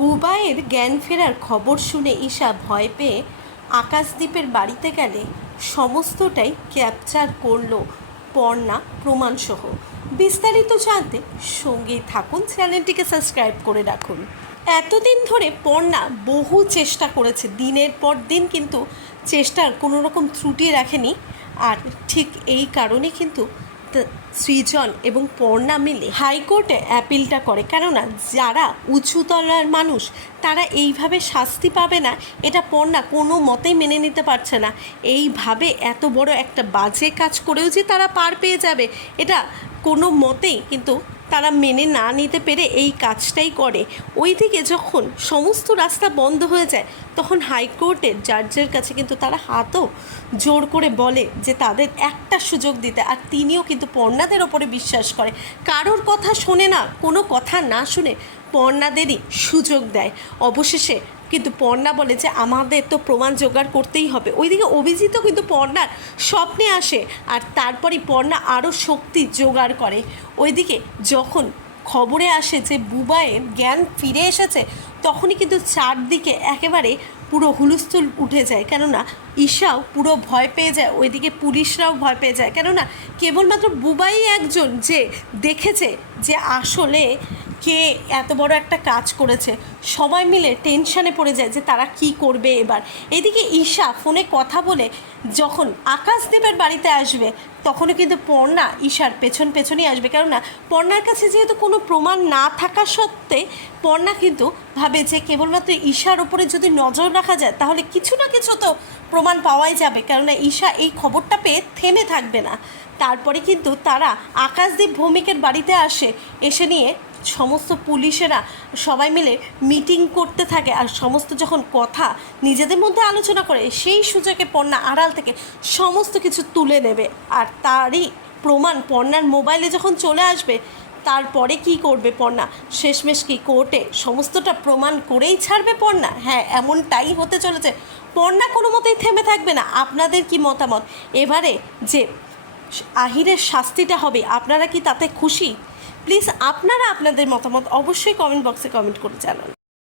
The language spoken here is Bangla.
বুবাইয়ের জ্ঞান ফেরার খবর শুনে ঈশা ভয় পেয়ে আকাশদ্বীপের বাড়িতে গেলে সমস্তটাই ক্যাপচার করল পর্ণা প্রমাণসহ। বিস্তারিত জানতে সঙ্গেই থাকুন, চ্যানেলটিকে সাবস্ক্রাইব করে রাখুন। এতদিন ধরে পর্ণা বহু চেষ্টা করেছে, দিনের পর দিন কিন্তু চেষ্টার কোনো রকম ত্রুটি রাখেনি। আর ঠিক এই কারণে কিন্তু সৃজন এবং পর্ণা মিলে হাইকোর্টে অ্যাপিলটা করে, কেননা যারা উঁচুতলার মানুষ তারা এইভাবে শাস্তি পাবে না, এটা পর্ণা কোনো মতেই মেনে নিতে পারছে না। এইভাবে এত বড় একটা বাজে কাজ করেও যে তারা পার পেয়ে যাবে, এটা কোনো মতেই কিন্তু তারা মেনে না নিতে পেরে এই কাজটাই করে। ওইদিকে যখন সমস্ত রাস্তা বন্ধ হয়ে যায় তখন হাইকোর্টের জাজের কাছে কিন্তু তারা হাতও জোর করে বলে যে তাদের একটা সুযোগ দিতে, আর তিনিও কিন্তু পর্ণাদের ওপরে বিশ্বাস করে, কারোর কথা শোনে না, কোনো কথা না শুনে পর্ণাদেরই সুযোগ দেয়। অবশেষে কিন্তু পর্ণা বলে যে আমাদের তো প্রমাণ জোগাড় করতেই হবে। ওইদিকে অভিজিৎও কিন্তু পর্ণার স্বপ্নে আসে, আর তারপরই পর্ণা আরও শক্তি জোগাড় করে। ওইদিকে যখন খবরে আসে যে বুবাইয়ের জ্ঞান ফিরে এসেছে, তখনই কিন্তু চারদিকে একেবারে পুরো হুলস্থুল উঠে যায়, কেননা ঈশাও পুরো ভয় পেয়ে যায়, ওইদিকে পুলিশরাও ভয় পেয়ে যায়, কেননা কেবলমাত্র বুবাই একজন যে দেখেছে যে আসলে কে এত বড় একটা কাজ করেছে। সবাই মিলে টেনশানে পড়ে যায় যে তারা কি করবে এবার। এদিকে ঈশা ফোনে কথা বলে যখন আকাশদ্বীপের বাড়িতে আসবে তখনও কিন্তু পর্ণা ঈশার পেছনেই আসবে, কেননা পর্ণার কাছে যেহেতু কোনো প্রমাণ না থাকা সত্ত্বে পর্ণা কিন্তু ভাবে যে কেবলমাত্র ঈশার ওপরে যদি নজর রাখা যায় তাহলে কিছু না কিছু তো প্রমাণ পাওয়াই যাবে, কেননা ঈশা এই খবরটা পেয়ে থেমে থাকবে না। তারপরে কিন্তু তারা আকাশদ্বীপ ভৌমিকের বাড়িতে এসে নিয়ে সমস্ত পুলিশেরা সবাই মিলে মিটিং করতে থাকে, আর সমস্ত যখন কথা নিজেদের মধ্যে আলোচনা করে সেই সুযোগে পর্ণা আড়াল থেকে সমস্ত কিছু তুলে নেবে, আর তারই প্রমাণ পর্ণার মোবাইলে যখন চলে আসবে তারপরে কি করবে পর্ণা, শেষমেশ কি কোর্টে সমস্তটা প্রমাণ করেই ছাড়বে পর্ণা। হ্যাঁ, এমনটাই হতে চলেছে। পর্ণা কোনো মতেই থেমে থাকবে না। আপনাদের কি মতামত? এবারে যে আহিরের শাস্তিটা হবে, আপনারা কি তাতে খুশি? প্লিজ আপনারা আপনাদের মতামত অবশ্যই কমেন্ট বক্সে কমেন্ট করে জানান।